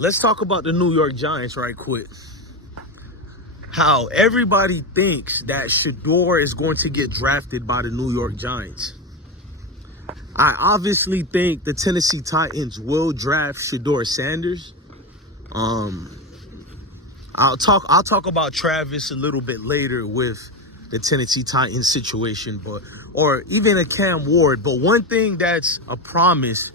Let's talk about the New York Giants right quick. How everybody thinks that Shedeur is going to get drafted by the New York Giants. I obviously think the Tennessee Titans will draft Shedeur Sanders. I'll talk about Travis a little bit later with the Tennessee Titans situation, or even a Cam Ward. But one thing that's a promise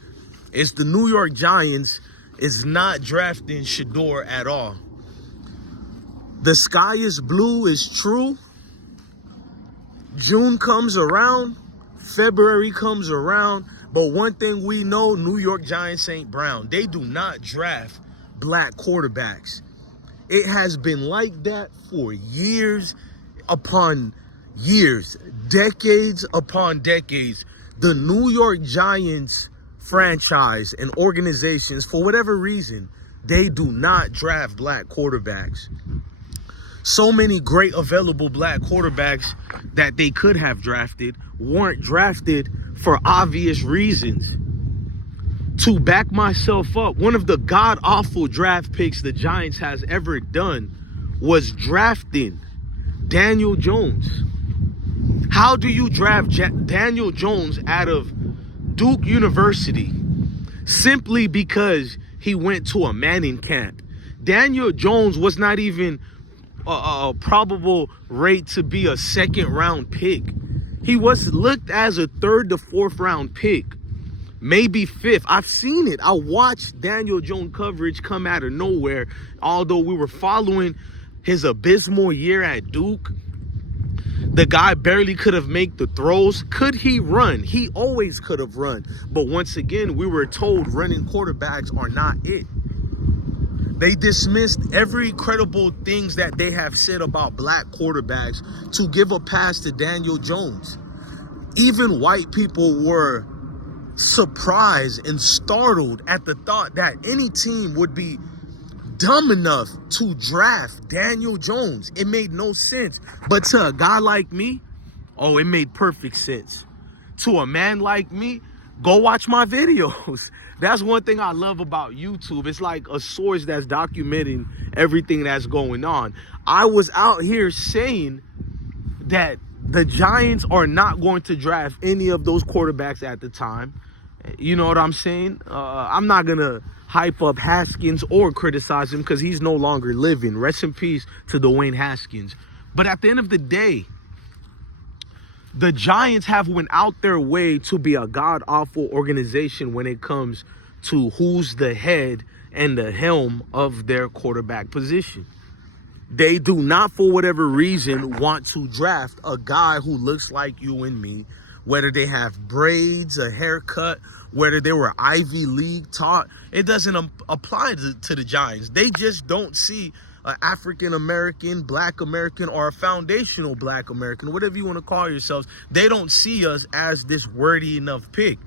is the New York Giants is not drafting Shedeur at all. The sky is blue is true. June comes around, February comes around, but one thing we know, New York Giants ain't brown. They do not draft black quarterbacks. It has been like that for years upon years, decades upon decades. The New York Giants franchise and organizations, for whatever reason, they do not draft black quarterbacks. So many great available black quarterbacks that they could have drafted weren't drafted for obvious reasons. To back myself up, one of the god-awful draft picks the Giants has ever done was drafting Daniel Jones. How do you draft Daniel Jones out of Duke University simply because he went to a Manning camp? Daniel Jones was not even a probable rate to be a second-round pick. He was looked as a third to fourth round pick, maybe fifth. I've seen it. I watched Daniel Jones coverage come out of nowhere. Although we were following his abysmal year at Duke, the guy barely could have made the throws. Could he run? He always could have run. But once again, we were told running quarterbacks are not it. They dismissed every credible things that they have said about black quarterbacks to give a pass to Daniel Jones. Even white people were surprised and startled at the thought that any team would be dumb enough to draft Daniel Jones. It made no sense. But to a guy like me, oh, it made perfect sense. To a man like me, go watch my videos. That's one thing I love about YouTube. It's like a source that's documenting everything that's going on. I was out here saying that the Giants are not going to draft any of those quarterbacks at the time. You know what I'm saying? I'm not going to hype up Haskins or criticize him because he's no longer living. Rest in peace to Dwayne Haskins. But at the end of the day, the Giants have went out their way to be a god-awful organization when it comes to who's the head and the helm of their quarterback position. They do not, for whatever reason, want to draft a guy who looks like you and me, whether they have braids, a haircut, whether they were Ivy League taught. It doesn't apply to the Giants. They just don't see an African-American, Black American, or a foundational Black American, whatever you want to call yourselves. They don't see us as this worthy enough pick.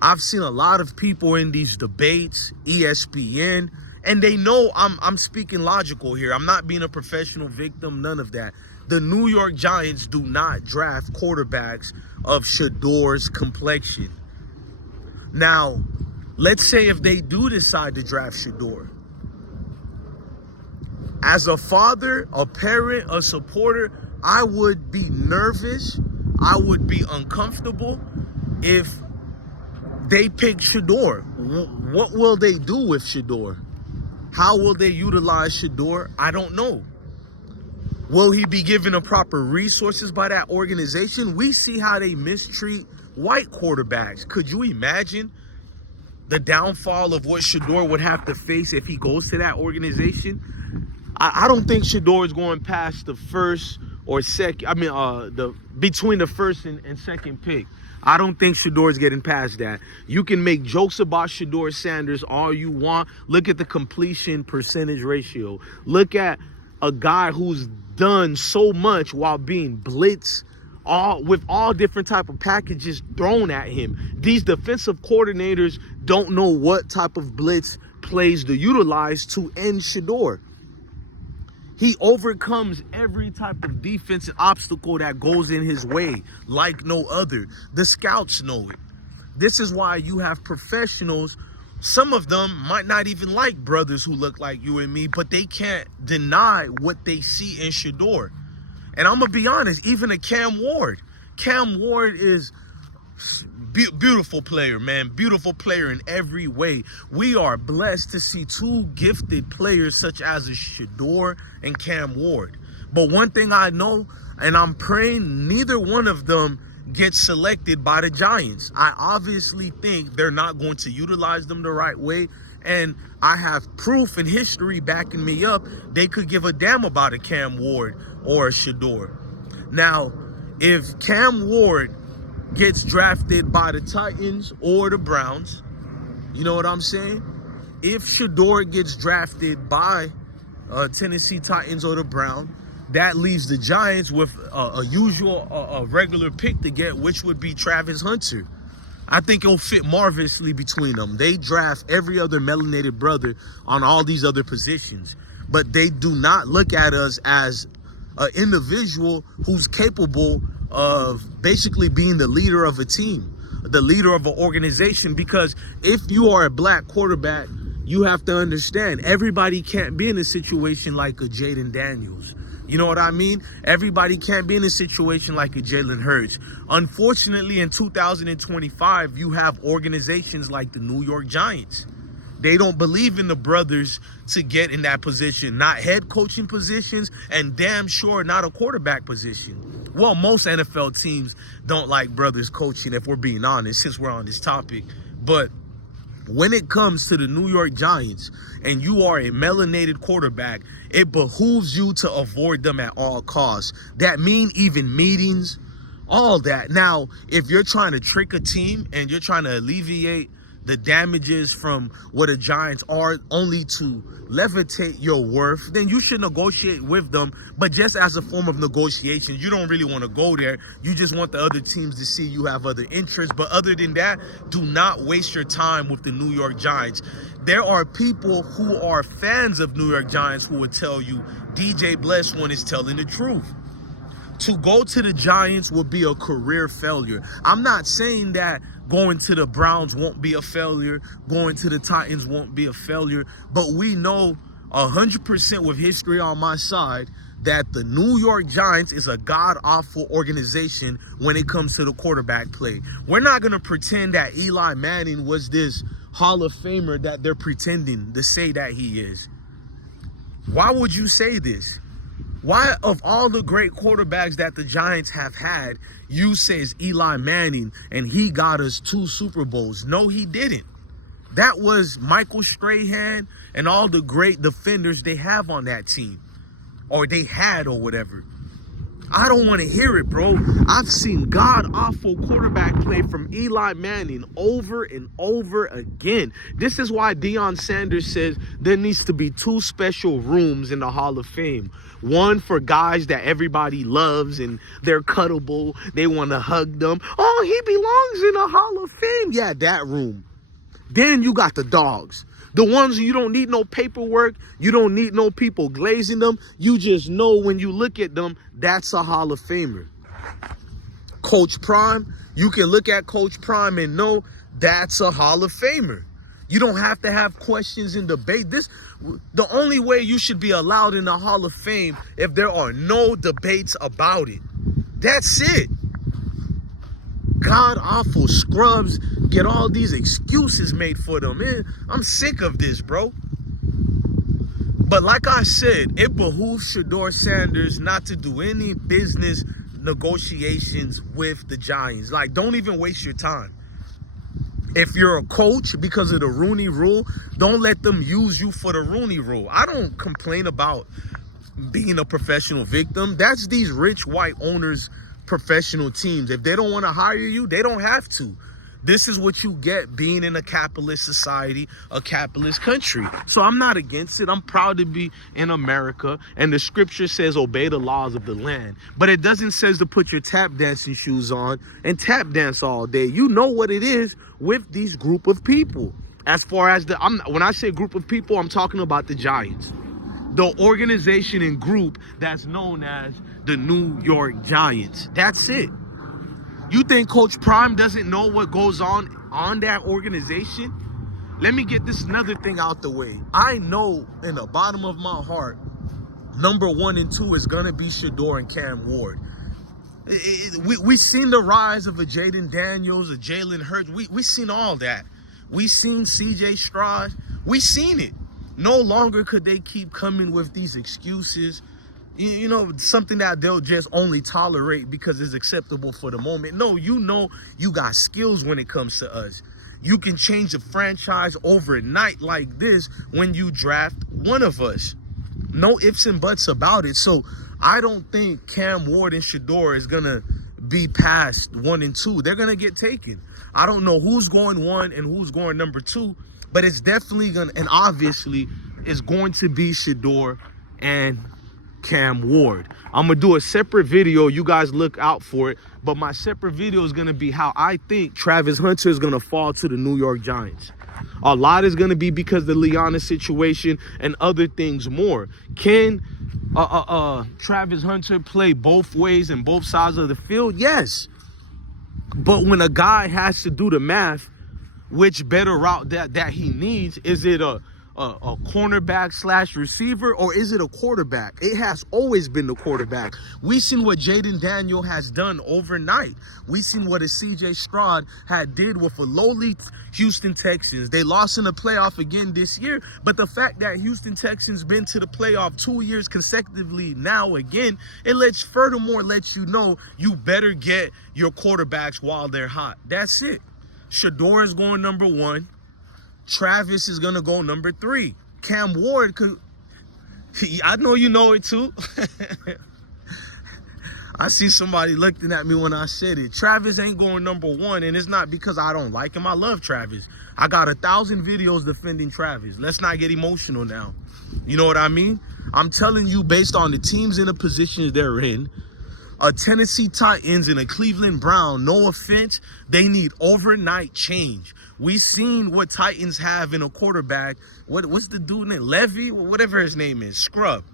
I've seen a lot of people in these debates, ESPN, and they know I'm speaking logical here. I'm not being a professional victim, none of that. The New York Giants do not draft quarterbacks of Shedeur's complexion. Now, let's say if they do decide to draft Shedeur. As a father, a parent, a supporter, I would be nervous. I would be uncomfortable if they pick Shedeur. What will they do with Shedeur? How will they utilize Shedeur? I don't know. Will he be given the proper resources by that organization? We see how they mistreat white quarterbacks. Could you imagine the downfall of what Shedeur would have to face if he goes to that organization? I don't think Shedeur is going past the first or second. Between the first and second pick. I don't think Shedeur is getting past that. You can make jokes about Shedeur Sanders all you want. Look at the completion percentage ratio. Look at a guy who's done so much while being blitzed, with all different type of packages thrown at him. These defensive coordinators don't know what type of blitz plays to utilize to end Shedeur. He overcomes every type of defensive obstacle that goes in his way like no other. The scouts know it. This is why you have professionals Some of them might not even like brothers who look like you and me, but they can't deny what they see in Shedeur. And I'm going to be honest, even a Cam Ward. Cam Ward is beautiful player, man. Beautiful player in every way. We are blessed to see two gifted players such as a Shedeur and Cam Ward. But one thing I know, and I'm praying neither one of them gets selected by the Giants. I obviously think they're not going to utilize them the right way. And I have proof in history backing me up. They could give a damn about a Cam Ward or a Shedeur. Now, if Cam Ward gets drafted by the Titans or the Browns, you know what I'm saying? If Shedeur gets drafted by Tennessee Titans or the Browns, that leaves the Giants with a regular pick to get, which would be Travis Hunter. I think it'll fit marvelously between them. They draft every other melanated brother on all these other positions, but they do not look at us as an individual who's capable of basically being the leader of a team, the leader of an organization. Because if you are a black quarterback, you have to understand everybody can't be in a situation like a Jaden Daniels. You know what I mean? Everybody can't be in a situation like a Jalen Hurts. Unfortunately, in 2025, you have organizations like the New York Giants. They don't believe in the brothers to get in that position, not head coaching positions, and damn sure not a quarterback position. Well, most NFL teams don't like brothers coaching, if we're being honest, since we're on this topic. But when it comes to the New York Giants and you are a melanated quarterback, it behooves you to avoid them at all costs. That mean even meetings, all that. Now, if you're trying to trick a team and you're trying to alleviate the damages from what the Giants are only to levitate your worth, then you should negotiate with them. But just as a form of negotiation, you don't really want to go there. You just want the other teams to see you have other interests. But other than that, do not waste your time with the New York Giants. There are people who are fans of New York Giants who would tell you DJ Bless one is telling the truth. To go to the Giants will be a career failure. I'm not saying that going to the Browns won't be a failure, going to the Titans won't be a failure, but we know 100% with history on my side that the New York Giants is a god-awful organization when it comes to the quarterback play. We're not going to pretend that Eli Manning was this Hall of Famer that they're pretending to say that he is. Why would you say this? Why, of all the great quarterbacks that the Giants have had, you say it's Eli Manning and he got us 2 Super Bowls? No, he didn't. That was Michael Strahan and all the great defenders they have on that team. Or they had or whatever. I don't want to hear it, bro. I've seen god-awful quarterback play from Eli Manning over and over again. This is why Deion Sanders says there needs to be 2 special rooms in the Hall of Fame. One for guys that everybody loves and they're cuddable. They want to hug them. Oh, he belongs in the Hall of Fame. Yeah, that room. Then you got the dogs. The ones you don't need no paperwork. You don't need no people glazing them. You just know when you look at them, that's a Hall of Famer. Coach Prime, you can look at Coach Prime and know that's a Hall of Famer. You don't have to have questions and debate. The only way you should be allowed in the Hall of Fame if there are no debates about it. That's it. God-awful scrubs get all these excuses made for them. Man, I'm sick of this, bro. But like I said, it behooves Shedeur Sanders not to do any business negotiations with the Giants. Like, don't even waste your time. If you're a coach, because of the Rooney Rule, don't let them use you for the Rooney Rule. I don't complain about being a professional victim. That's these rich white owners' professional teams. If they don't want to hire you, they don't have to. This is what you get being in a capitalist society, a capitalist country. So I'm not against it. I'm proud to be in America. And the scripture says obey the laws of the land. But it doesn't say to put your tap dancing shoes on and tap dance all day. You know what it is with these group of people. As far as when I say group of people, I'm talking about the Giants. The organization and group that's known as the New York Giants. That's it. You think Coach Prime doesn't know what goes on that organization? let me get this another thing out the way. I know in the bottom of my heart, number 1 and 2 is going to be Shedeur and Cam Ward. We seen the rise of a Jaden Daniels, a Jalen Hurts. We seen all that. We seen CJ Stroud. We seen it. No longer could they keep coming with these excuses. You know, something that they'll just only tolerate because it's acceptable for the moment. No, you know you got skills when it comes to us. You can change the franchise overnight like this when you draft one of us. No ifs and buts about it. So I don't think Cam Ward and Shedeur is going to be past 1 and 2. They're going to get taken. I don't know who's going 1 and who's going number 2, but it's definitely going to, and obviously, it's going to be Shedeur and Cam Ward. I'm going to do a separate video. You guys look out for it. But my separate video is going to be how I think Travis Hunter is going to fall to the New York Giants. A lot is going to be because of the Liana situation and other things more. Can Travis Hunter play both ways and both sides of the field? Yes. But when a guy has to do the math, which better route that he needs, is it a cornerback / receiver, or is it a quarterback? It has always been the quarterback. We seen what Jaden Daniel has done overnight. We seen what a CJ Stroud had did with a lowly Houston Texans. They lost in the playoff again this year, but the fact that Houston Texans been to the playoff 2 years consecutively now again, it furthermore lets you know you better get your quarterbacks while they're hot. That's it. Shedeur is going number 1. Travis is going to go number 3. Cam Ward could... I know you know it too. I see somebody looking at me when I said it. Travis ain't going number 1, and it's not because I don't like him. I love Travis. I got 1,000 videos defending Travis. Let's not get emotional now. You know what I mean? I'm telling you, based on the teams and the positions they're in, a Tennessee Titans and a Cleveland Brown, no offense, they need overnight change. We seen what Titans have in a quarterback. What's the dude name? Levy? Whatever his name is. Scrub.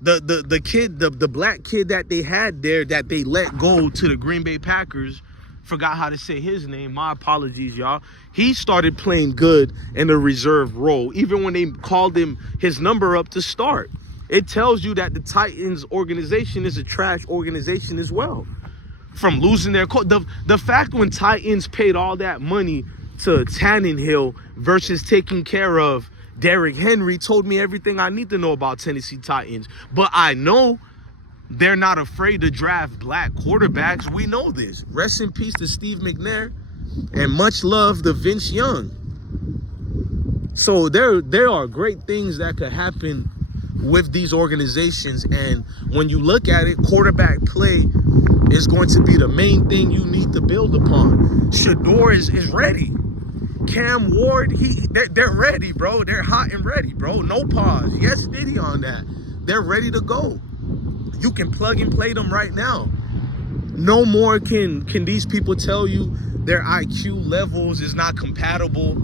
The kid, the black kid that they had there that they let go to the Green Bay Packers. Forgot how to say his name. My apologies, y'all. He started playing good in the reserve role, even when they called him his number up to start. It tells you that the Titans organization is a trash organization as well. From losing their coach. The fact when Titans paid all that money to Tannehill versus taking care of Derrick Henry told me everything I need to know about Tennessee Titans. But I know they're not afraid to draft black quarterbacks. We know this. Rest in peace to Steve McNair, and much love to Vince Young. So there are great things that could happen with these organizations, and when you look at it, quarterback play is going to be the main thing you need to build upon. Shedeur is ready. Cam Ward, they're ready, bro. They're hot and ready, bro. No pause. Yes, Diddy on that. They're ready to go. You can plug and play them right now. No more can these people tell you their IQ levels is not compatible.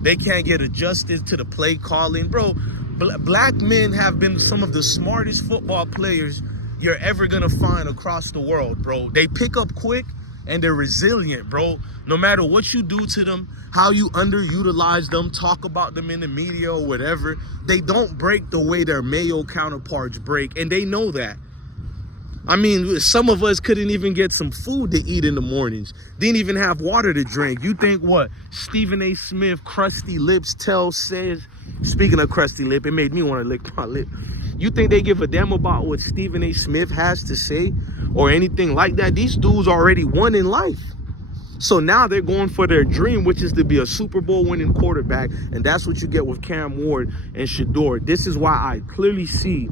They can't get adjusted to the play calling, bro. Black men have been some of the smartest football players you're ever gonna find across the world, bro. They pick up quick and they're resilient, bro. No matter what you do to them, how you underutilize them, talk about them in the media or whatever, they don't break the way their male counterparts break, and they know that. I mean, some of us couldn't even get some food to eat in the mornings. Didn't even have water to drink. You think what Stephen A. Smith, Crusty Lips says? Speaking of Crusty Lip, it made me want to lick my lip. You think they give a damn about what Stephen A. Smith has to say or anything like that? These dudes already won in life. So now they're going for their dream, which is to be a Super Bowl winning quarterback. And that's what you get with Cam Ward and Shedeur. This is why I clearly see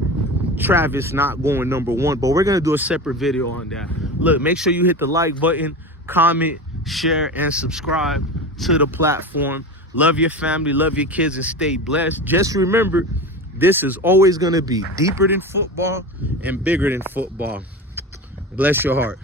Travis not going number 1. But we're going to do a separate video on that. Look, make sure you hit the like button, comment, share, and subscribe to the platform. Love your family, love your kids, and stay blessed. Just remember, this is always going to be deeper than football and bigger than football. Bless your heart.